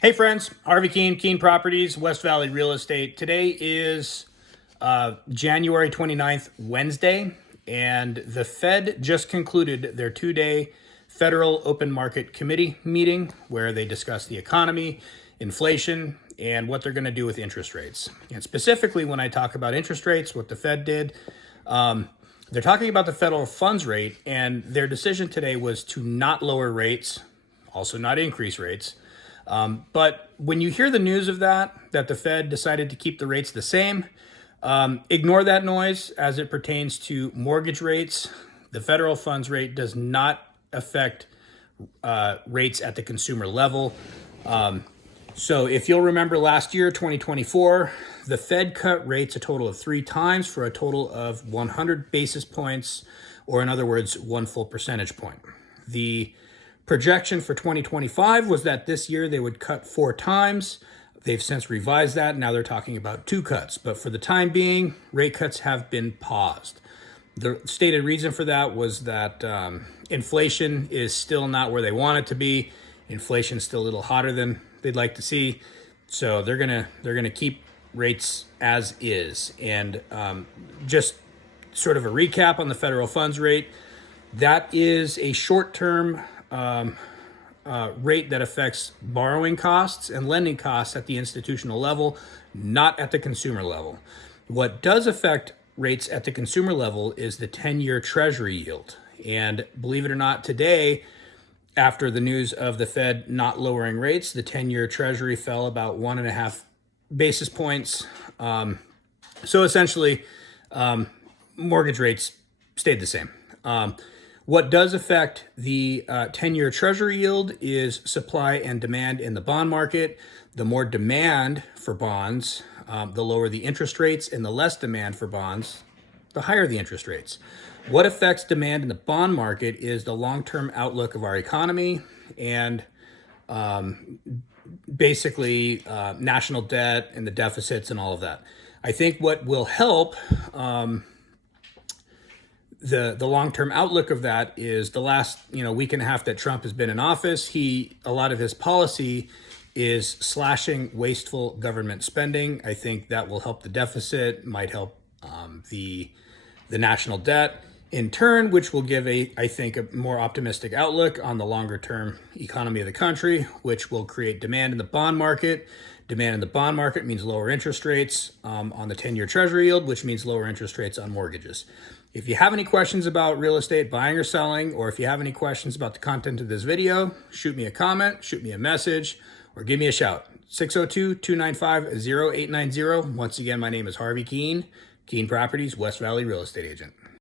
Hey friends, Harvey Keene Properties, West Valley Real Estate. Today is January 29th, Wednesday, and the Fed just concluded their two-day Federal Open Market Committee meeting where they discussed the economy, inflation, and what they're going to do with interest rates. And specifically, when I talk about interest rates, what the Fed did, they're talking about the federal funds rate, and their decision today was to not lower rates, also not increase rates. But when you hear the news of that the Fed decided to keep the rates the same, ignore that noise as it pertains to mortgage rates. The federal funds rate does not affect rates at the consumer level. So if you'll remember last year, 2024, the Fed cut rates a total of 3 times for a total of 100 basis points, or in other words, 1 full percentage point. The projection for 2025 was that this year they would cut 4 times. They've since revised that. Now they're talking about 2 cuts. But for the time being, rate cuts have been paused. The stated reason for that was that inflation is still not where they want it to be. Inflation's still a little hotter than they'd like to see. So they're gonna keep rates as is. And just sort of a recap on the federal funds rate, that is a short-term rate that affects borrowing costs and lending costs at the institutional level, not at the consumer level. What does affect rates at the consumer level is the 10-year Treasury yield. And believe it or not, today, after the news of the Fed not lowering rates, the 10-year Treasury fell about 1.5 basis points. So essentially, mortgage rates stayed the same. What does affect the 10-year Treasury yield is supply and demand in the bond market. The more demand for bonds, the lower the interest rates, and the less demand for bonds, the higher the interest rates. What affects demand in the bond market is the long-term outlook of our economy and basically national debt and the deficits and all of that. I think what will help the long-term outlook of that is the last week and a half that Trump has been in office. A lot of his policy is slashing wasteful government spending. I think that will help the deficit, might help the national debt in turn, which will give I think a more optimistic outlook on the longer-term economy of the country, which will create demand in the bond market. Demand in the bond market means lower interest rates on the 10-year Treasury yield, which means lower interest rates on mortgages. If you have any questions about real estate buying or selling, or if you have any questions about the content of this video, shoot me a comment, shoot me a message, or give me a shout. 602-295-0890. Once again, my name is Harvey Keene Properties, West Valley Real Estate Agent.